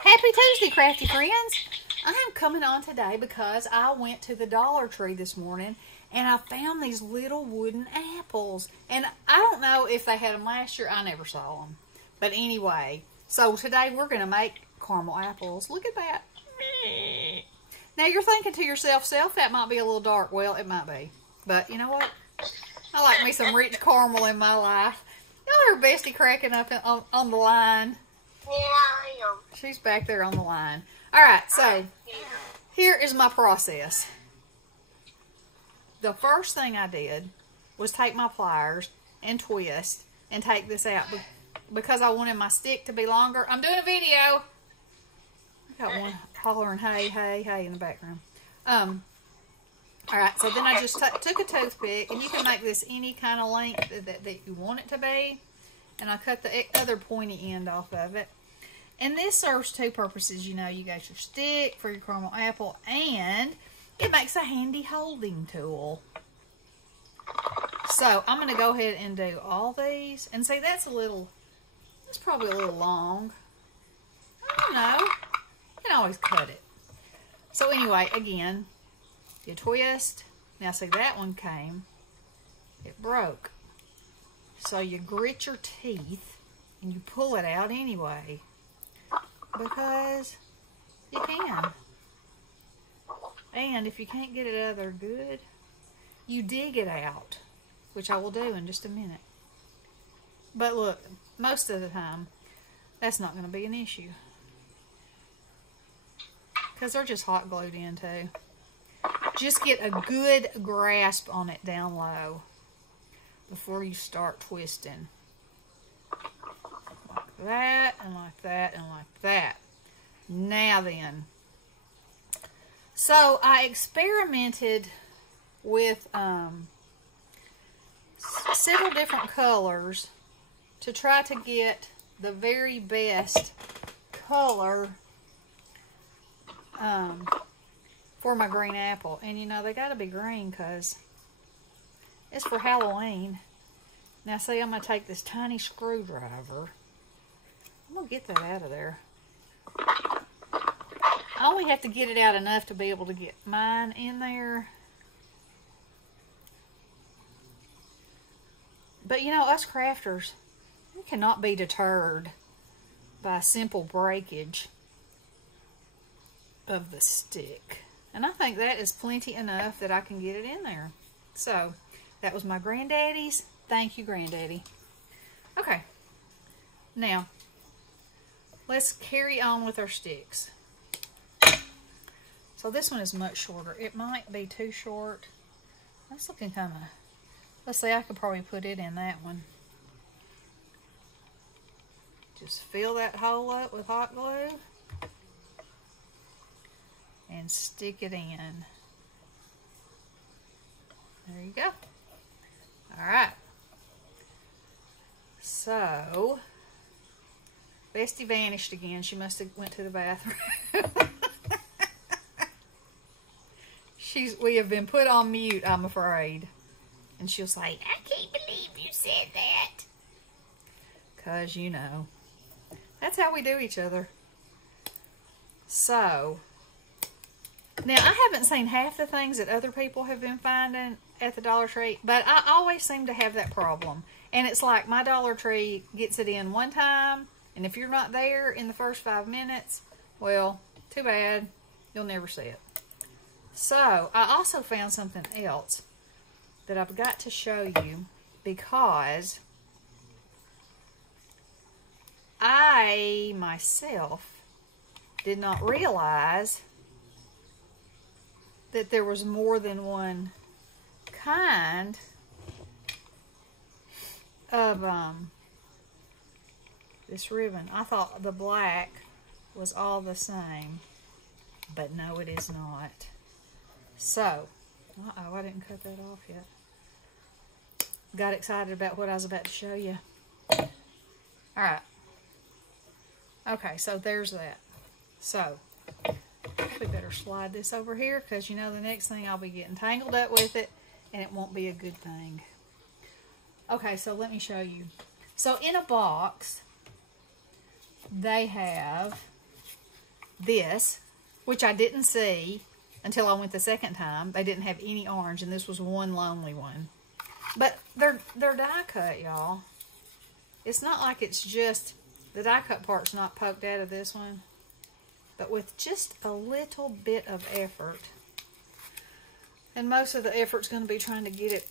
Happy Tuesday, crafty friends. I am coming on today because I went to the Dollar Tree this morning and I found these little wooden apples. And I don't know if they had them last year. I never saw them. But anyway, so today we're going to make caramel apples. Look at that. Now you're thinking to yourself, Self, that might be a little dark. Well, it might be. But you know what? I like me some rich caramel in my life. Y'all heard Bestie cracking up on the line. She's back there on the line. Alright, so here is my process. The first thing I did was take my pliers and twist and take this out because I wanted my stick to be longer. I'm doing a video. I got one hollering hey, hey, hey in the background. Alright, so then I just took a toothpick, and you can make this any kind of length that you want it to be. And I cut the other pointy end off of it. And this serves two purposes. You know, you got your stick for your caramel apple, and it makes a handy holding tool. So I'm going to go ahead and do all these. And see, that's probably a little long. I don't know. You can always cut it. So anyway, again, you twist. Now see, that one came. It broke. So you grit your teeth and you pull it out anyway. Because you can. And if you can't get it out there good, you dig it out. Which I will do in just a minute. But look, most of the time, that's not going to be an issue. Because they're just hot glued in too. Just get a good grasp on it down low before you start twisting. Like that, and like that, and like that. Now then. So I experimented with several different colors to try to get the very best color for my green apple. And you know, they gotta be green because it's for Halloween. Now see, I'm going to take this tiny screwdriver. I'm going to get that out of there. I only have to get it out enough to be able to get mine in there. But you know, us crafters, we cannot be deterred by simple breakage of the stick. And I think that is plenty enough that I can get it in there. So, that was my granddaddy's. Thank you, Granddaddy. Okay. Now, let's carry on with our sticks. So this one is much shorter. It might be too short. That's looking kind of... Let's see, I could probably put it in that one. Just fill that hole up with hot glue. And stick it in. There you go. Alright. So, Bestie vanished again. She must have went to the bathroom. We have been put on mute, I'm afraid. And she'll say, I can't believe you said that. 'Cause, you know, that's how we do each other. So, now I haven't seen half the things that other people have been finding at the Dollar Tree, but I always seem to have that problem. And it's like my Dollar Tree gets it in one time, and if you're not there in the first 5 minutes, well, too bad. You'll never see it. So, I also found something else that I've got to show you because I, myself, did not realize that there was more than one kind of this ribbon. I thought the black was all the same, but no, it is not. So, uh-oh, I didn't cut that off yet. Got excited about what I was about to show you. Alright. Okay, so there's that. So, we better slide this over here because you know the next thing I'll be getting tangled up with it and it won't be a good thing. Okay, so let me show you. So in a box, they have this, which I didn't see until I went the second time. They didn't have any orange, and this was one lonely one. But they're die cut, y'all. It's not like it's just, the die cut part's not poked out of this one. But with just a little bit of effort, and most of the effort's going to be trying to get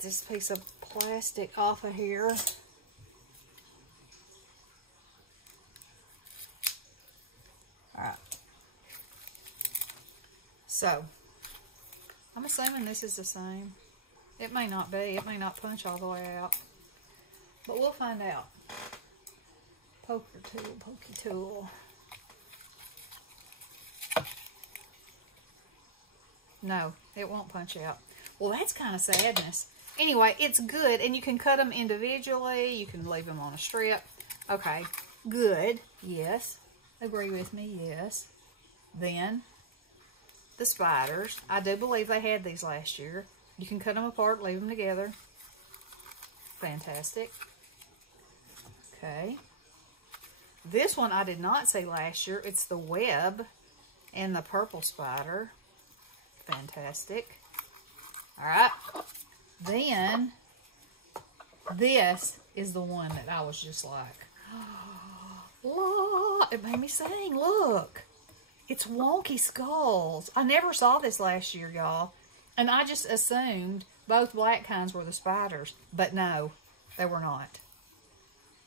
this piece of plastic off of here. Alright. So, I'm assuming this is the same. It may not be. It may not punch all the way out. But we'll find out. Poker tool, pokey tool. No, it won't punch out. Well, that's kind of sadness. Anyway, it's good, and you can cut them individually. You can leave them on a strip. Okay, good. Yes. Agree with me, yes. Then, the spiders. I do believe they had these last year. You can cut them apart, leave them together. Fantastic. Okay. This one I did not see last year. It's the web and the purple spider. Fantastic. Alright. Then, this is the one that I was just like, look, it made me sing. Look. It's wonky skulls. I never saw this last year, y'all. And I just assumed both black kinds were the spiders. But no, they were not.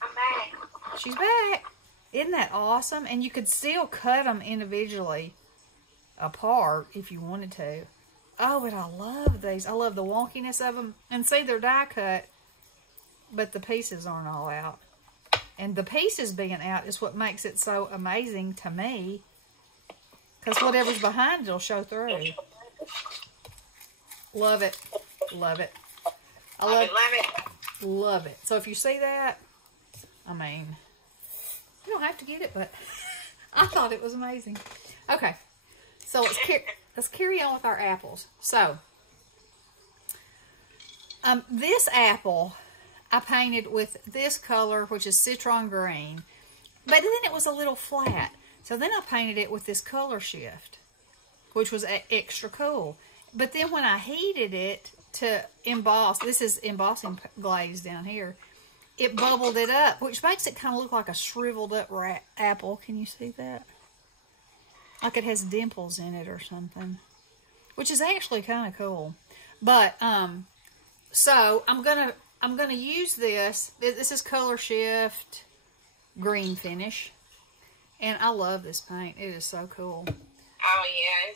I'm back. She's back. Isn't that awesome? And you could still cut them individually apart if you wanted to. Oh, but I love these. I love the wonkiness of them. And see, they're die cut, but the pieces aren't all out. And the pieces being out is what makes it so amazing to me. Because whatever's behind it will show through. Love it. Love it. Love it. Love it. So if you see that, I mean, you don't have to get it, but I thought it was amazing. Okay. So let's carry on with our apples. So, this apple I painted with this color, which is citron green, but then it was a little flat. So then I painted it with this color shift, which was extra cool. But then when I heated it to emboss, this is embossing glaze down here, it bubbled it up, which makes it kind of look like a shriveled up apple. Can you see that? Like it has dimples in it or something, which is actually kind of cool. But so I'm gonna use this. This is Color Shift green finish, and I love this paint. It is so cool. Oh yeah,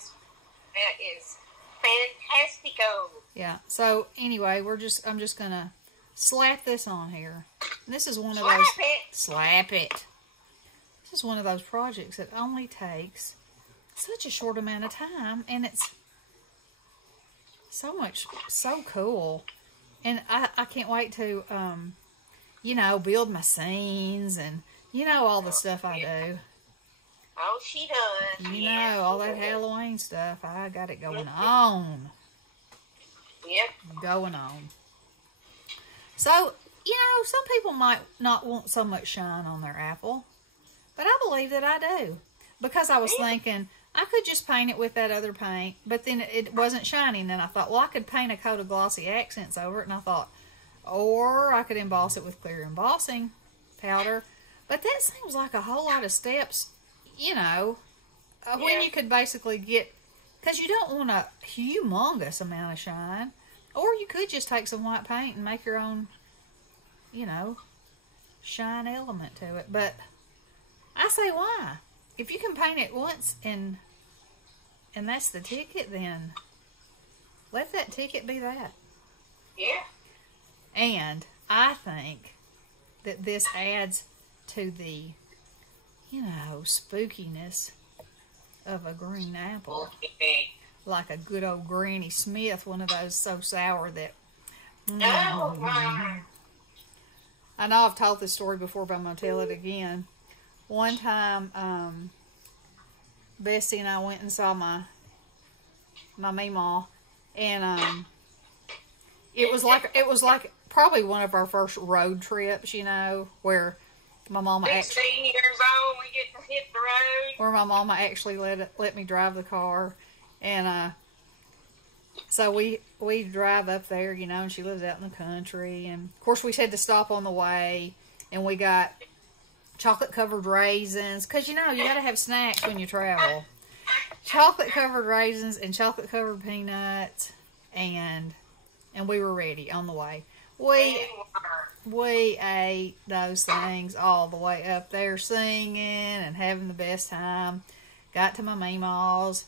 that is fantastico. Yeah. So anyway, I'm just gonna slap this on here. And this is one of those. Slap it. This is one of those projects that only takes such a short amount of time, and it's so cool. And I can't wait to, you know, build my scenes and, you know, all the stuff I do. Oh, she does. You know, all that Halloween stuff. I got it going on. Yep. Going on. So, you know, some people might not want so much shine on their apple, but I believe that I do. Because I was thinking, I could just paint it with that other paint, but then it wasn't shining, and I thought, well, I could paint a coat of glossy accents over it, and I thought, or I could emboss it with clear embossing powder, but that seems like a whole lot of steps, you know, when you could basically get, because you don't want a humongous amount of shine, or you could just take some white paint and make your own, you know, shine element to it, but I say why? If you can paint it once and that's the ticket, then let that ticket be that. Yeah. And I think that this adds to the, you know, spookiness of a green apple. Like a good old Granny Smith, one of those so sour that... I know I've told this story before, but I'm going to tell it again. One time, Bessie and I went and saw my Meemaw, and it was like probably one of our first road trips, you know, where my mama 16 years old, we get to hit the road. where my mama actually let me drive the car. And so we drive up there, you know, and she lives out in the country. And, of course, we had to stop on the way, and we got chocolate-covered raisins. Because, you know, you got to have snacks when you travel. Chocolate-covered raisins and chocolate-covered peanuts, and we were ready on the way. We ate those things all the way up there, singing and having the best time. Got to my Meemaw's.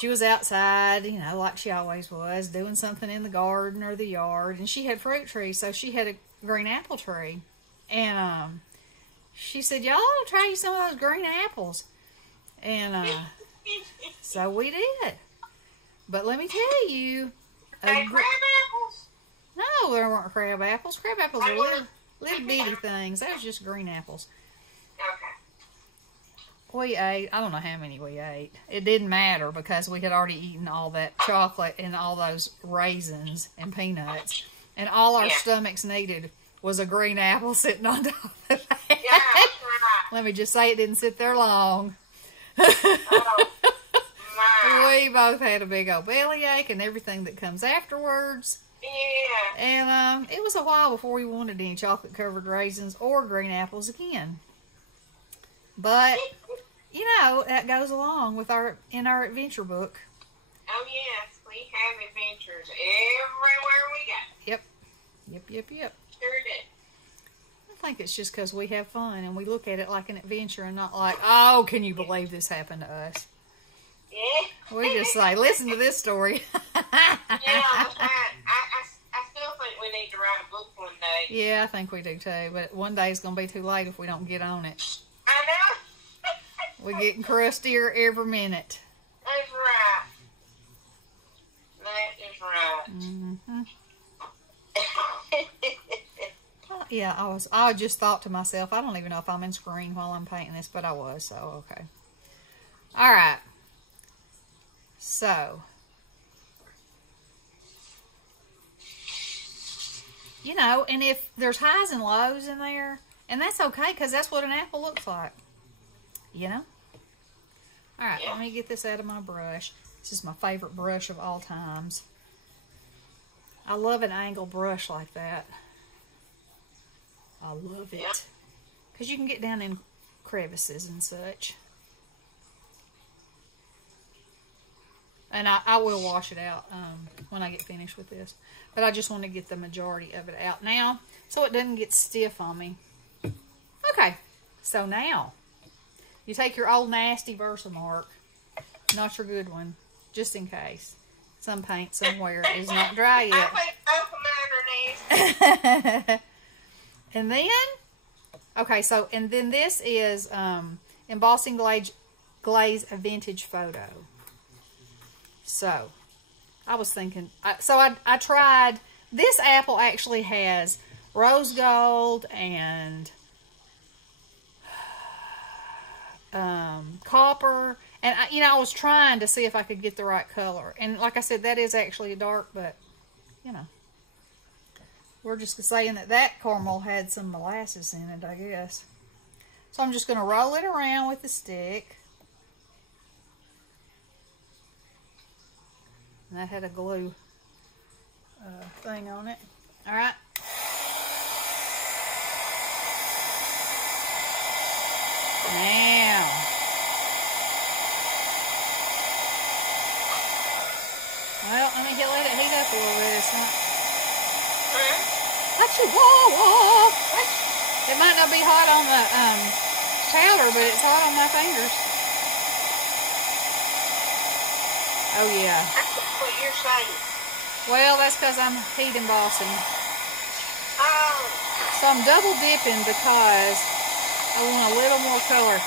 She was outside, you know, like she always was, doing something in the garden or the yard. And she had fruit trees, so she had a green apple tree. And she said, y'all ought to try you some of those green apples. And so we did. But let me tell you. Crab apples? No, there weren't crab apples. Crab apples are little bitty things. That was just green apples. Okay. We ate, I don't know how many we ate. It didn't matter because we had already eaten all that chocolate and all those raisins and peanuts. And all our stomachs needed was a green apple sitting on top of that. Yeah, that's right. Let me just say it didn't sit there long. Oh, my. We both had a big old bellyache and everything that comes afterwards. Yeah. And it was a while before we wanted any chocolate-covered raisins or green apples again. But, you know, that goes along with in our adventure book. Oh, yes. We have adventures everywhere we go. Yep. Sure do. I think it's just because we have fun and we look at it like an adventure and not like, oh, can you believe this happened to us? Yeah. We just say, listen to this story. Yeah, that's right. I still think we need to write a book one day. Yeah, I think we do too. But one day it's going to be too late if we don't get on it. I know. We're getting crustier every minute. That's right. That is right. Mm-hmm. Yeah, I just thought to myself, I don't even know if I'm in screen while I'm painting this, but I was, so okay. All right. So, you know, and if there's highs and lows in there, and that's okay, because that's what an apple looks like, you know? All right, let me get this out of my brush. This is my favorite brush of all times. I love an angle brush like that. I love it. Because you can get down in crevices and such. And I will wash it out when I get finished with this. But I just want to get the majority of it out now so it doesn't get stiff on me. Okay, so now you take your old nasty Versamark, not your good one, just in case. Some paint somewhere is not dry yet. I think both of mine are nasty. And then, okay, so, and then this is Embossing Glaze A Vintage Photo. So, I was thinking, I tried, this apple actually has rose gold and copper. And, I was trying to see if I could get the right color. And like I said, that is actually a dark, but, you know. We're just saying that caramel had some molasses in it, I guess. So I'm just going to roll it around with the stick. And that had a glue thing on it. Alright. Now. Well, let it heat up a little bit. It's not... It might not be hot on the powder, but it's hot on my fingers. Oh yeah. That's what you're saying. Well, that's because I'm heat embossing. Oh. So I'm double dipping because I want a little more color.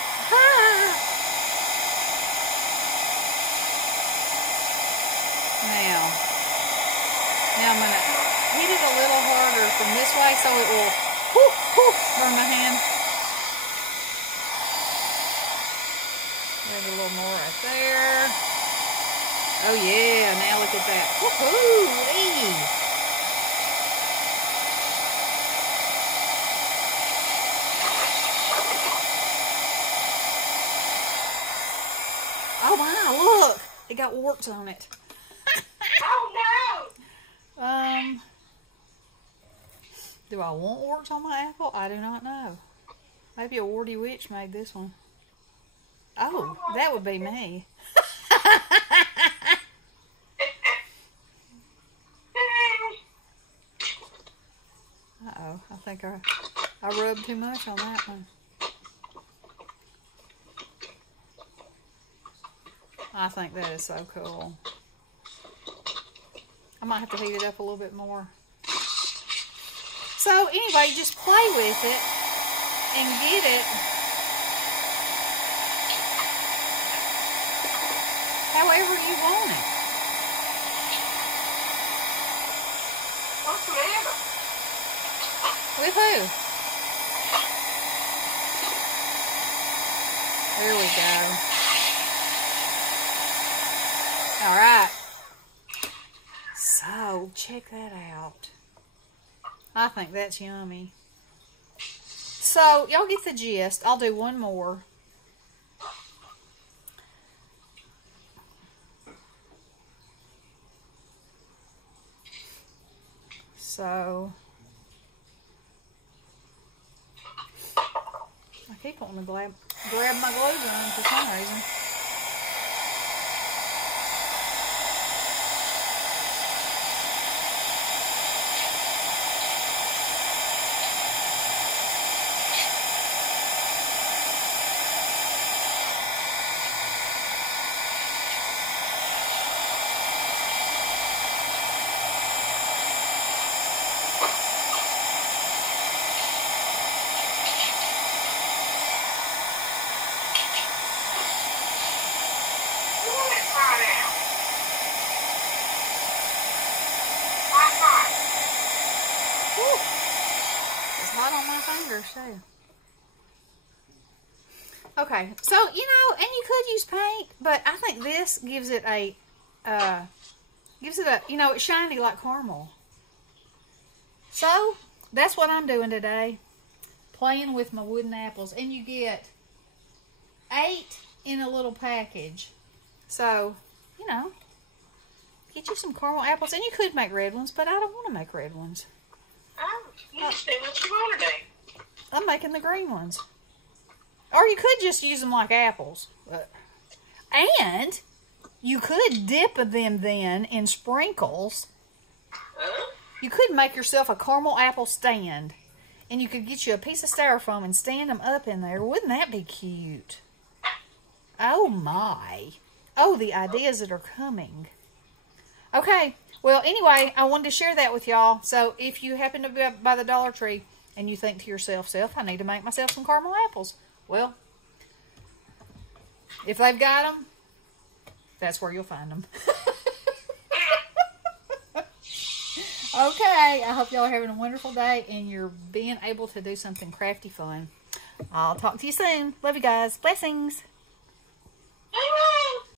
Now I'm going to hit it a little harder from this way so it will burn my hand. There's a little more right there. Oh yeah, now look at that. Woohoo! Oh my, look. It got warts on it. Oh no! Do I want warts on my apple? I do not know. Maybe a warty witch made this one. Oh, that would be me. Uh-oh, I think I rubbed too much on that one. I think that is so cool. I might have to heat it up a little bit more. So anyway, just play with it and get it however you want it. What's the matter? With who? There we go. All right. So, check that out. I think that's yummy. So, y'all get the gist. I'll do one more. So, I keep wanting to grab my glue gun for some reason. Too. Okay, so you know, and you could use paint, but I think this gives it a, you know, it's shiny like caramel. So that's what I'm doing today, playing with my wooden apples, and you get 8 in a little package. So you know, get you some caramel apples, and you could make red ones, but I don't want to make red ones. Oh, you just do what you want to do. I'm making the green ones. Or you could just use them like apples. And you could dip them then in sprinkles. You could make yourself a caramel apple stand. And you could get you a piece of styrofoam and stand them up in there. Wouldn't that be cute? Oh my. Oh, the ideas that are coming. Okay. Well, anyway, I wanted to share that with y'all. So if you happen to be by the Dollar Tree, and you think to yourself, I need to make myself some caramel apples. Well, if they've got them, that's where you'll find them. Okay, I hope y'all are having a wonderful day and you're being able to do something crafty fun. I'll talk to you soon. Love you guys. Blessings. Bye.